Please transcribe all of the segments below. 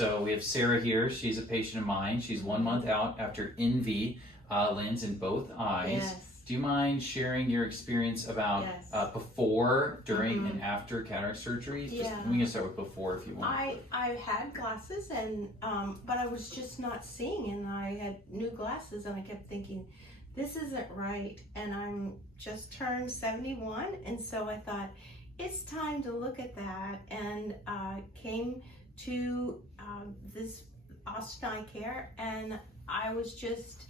So we have Sarah here. She's a patient of mine. She's 1 month out after NV lens in both eyes. Yes. Do you mind sharing your experience about before, during, and after cataract surgery? Yeah. We can start with before if you want. I had glasses and but I was just not seeing, and I had new glasses and I kept thinking, this isn't right. And I'm just turned 71, and so I thought it's time to look at that, and came to this Austin Eye Care, and I was just,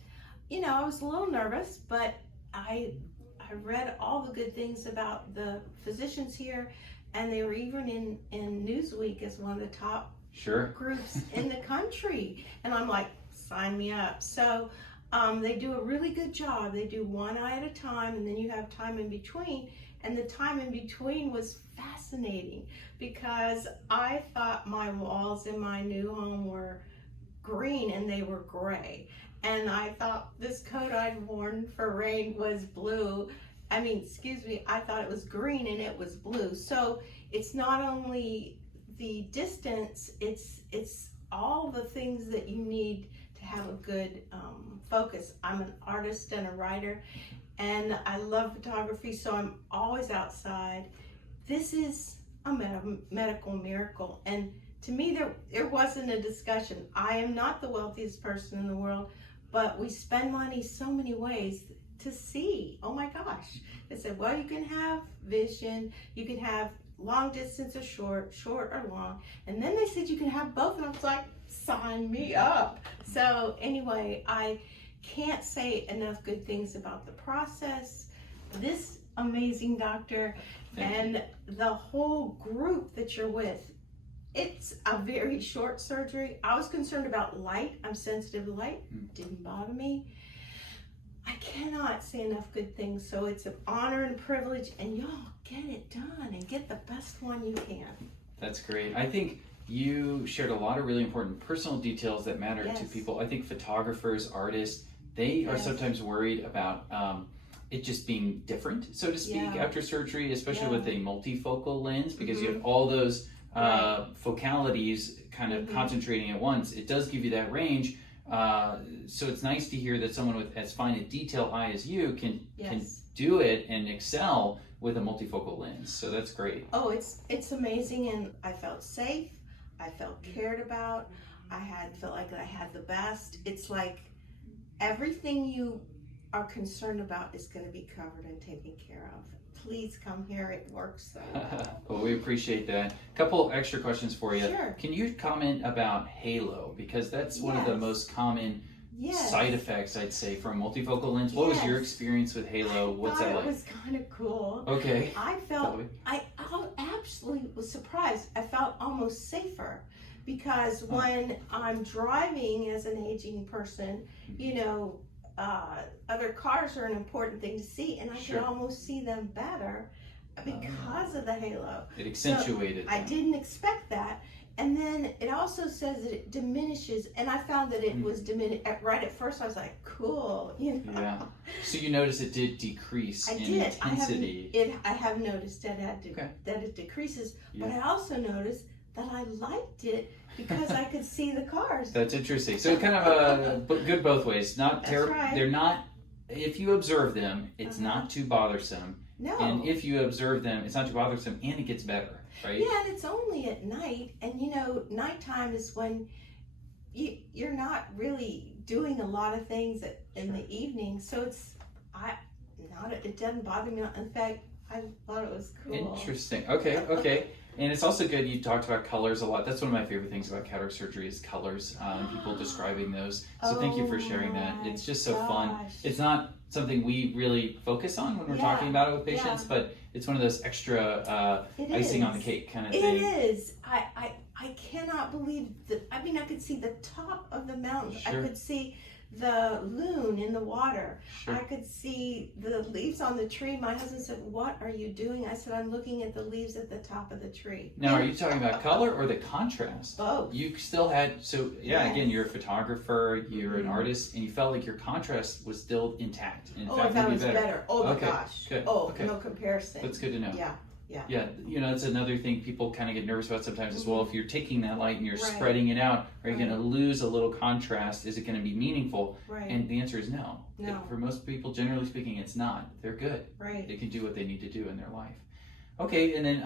I was a little nervous, but I read all the good things about the physicians here, and they were even in Newsweek as one of the top groups in the country, and I'm like, sign me up. So they do a really good job. They do one eye at a time, and then you have time in between, and the time in between was fascinating because I thought my walls in my new home were green and they were gray. And I thought this coat I'd worn for rain was blue. I thought it was green and it was blue. So it's not only the distance, it's all the things that you need to have a good focus. I'm an artist and a writer, and I love photography, so I'm always outside. This is a medical miracle. And to me, there wasn't a discussion. I am not the wealthiest person in the world, but we spend money so many ways to see. Oh my gosh. They said, well, you can have vision, you can have long distance or short or long. And then they said you can have both, and I was like, sign me up. So anyway, I can't say enough good things about the process, this amazing doctor, and the whole group that you're with. It's a very short surgery. I was concerned about light. I'm sensitive to light. Didn't bother me. I cannot say enough good things. So it's an honor and privilege, and y'all get it done and get the best one you can. That's great. I think you shared a lot of really important personal details that matter to people. I think photographers, artists, they are sometimes worried about it just being different, so to speak, after surgery, especially with a multifocal lens, because you have all those focalities kind of concentrating at once. It does give you that range. So it's nice to hear that someone with as fine a detail eye as you can do it and excel with a multifocal lens. So that's great. Oh, it's amazing, and I felt safe. I felt cared about. Felt like I had the best. It's like everything you are concerned about is going to be covered and taken care of. Please come here. It works so well. Well, we appreciate that. A couple extra questions for you. Sure. Can you comment about halo? Because that's one of the most common side effects, I'd say, from multifocal lens. What was your experience with halo? What's that like? It was kind of cool. Okay. I absolutely was surprised. I felt almost safer because when I'm driving as an aging person, other cars are an important thing to see, and I could almost see them better because of the halo. It accentuated. So I didn't expect that. And then it also says that it diminishes, and I found that it was diminished. Right at first, I was like, cool, Yeah. So you noticed it did decrease in intensity. I have noticed that it decreases, but I also noticed that I liked it because I could see the cars. That's interesting. So kind of good both ways. Not terrible. Right. They're not. If you observe them, it's not too bothersome. No. And if you observe them, it's not too bothersome, and it gets better. Right? Yeah, and it's only at night, and nighttime is when you're not really doing a lot of things in the evening. So it doesn't bother me. In fact, I thought it was cool. Interesting. Okay. And it's also good, you talked about colors a lot. That's one of my favorite things about cataract surgery is colors, people describing those. So thank you for sharing that. It's just so fun. It's not something we really focose on when we're talking about it with patients, but it's one of those extra icing on the cake kind of thing. It is. I cannot believe that. I mean, I could see the top of the mountain. I could see the loon in the water. I could see the leaves on the tree. My husband said, what are you doing? I said, I'm looking at the leaves at the top of the tree. Now, are you talking about color or the contrast? Both. You still had, again, you're a photographer, you're an artist, and you felt like your contrast was still intact. In fact, I thought it was better. Oh my gosh. Good. No comparison. That's good to know. Yeah. Yeah. That's another thing people kind of get nervous about sometimes as well. If you're taking that light and you're Right. spreading it out, are you Right. going to lose a little contrast? Is it going to be meaningful? Right. And the answer is no. No. For most people, generally speaking, it's not. They're good. Right. They can do what they need to do in their life. Okay, and then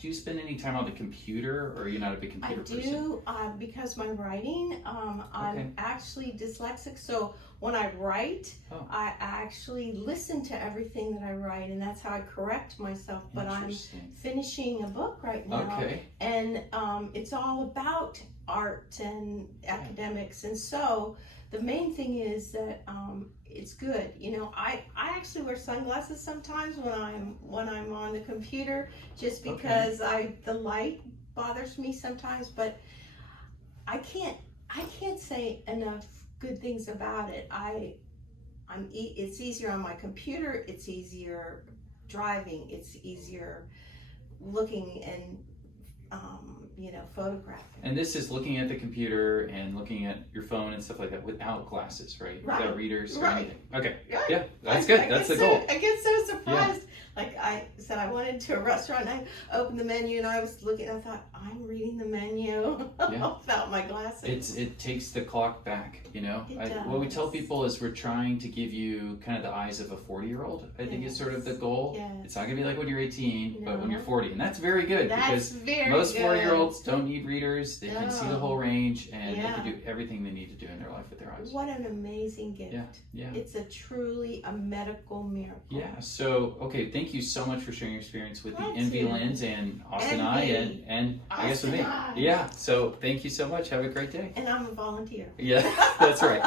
do you spend any time on the computer, or are you not a big computer person? I do, because my writing, Okay. I'm actually dyslexic, so when I write, Oh. I actually listen to everything that I write, and that's how I correct myself. But I'm Interesting. finishing a book right now, Okay. and it's all about art and academics, and so the main thing is that it's good. I actually wear sunglasses sometimes when I'm on the computer, just because the light bothers me sometimes. But I can't say enough good things about it. It's easier on my computer. It's easier driving. It's easier looking and photographing. And this is looking at the computer and looking at your phone and stuff like that without glasses, right? Without readers or anything. Okay. Right. Yeah, that's good. That's the goal. I get so surprised. Like I said, I went into a restaurant and I opened the menu and I was looking. I thought, I'm reading the menu without my glasses. It takes the clock back, It what we does. tell people is we're trying to give you kind of the eyes of a 40-year-old. I think is sort of the goal. Yes. It's not going to be like when you're 18, but when No. you're 40. And that's very good That's because very most good. 40-year-olds don't need readers. They can see the No. whole range and they Yeah. can do everything they need to do in their life with their eyes. What an amazing gift. Yeah. It's truly a medical miracle. Yeah, so, okay, thank you so much for sharing your experience with the Glad Envy to. lens and Austin Eye Envy. and I guess with me. Austin Eye. Yeah, so thank you so much. Have a great day. And I'm a volunteer. Yeah, that's right.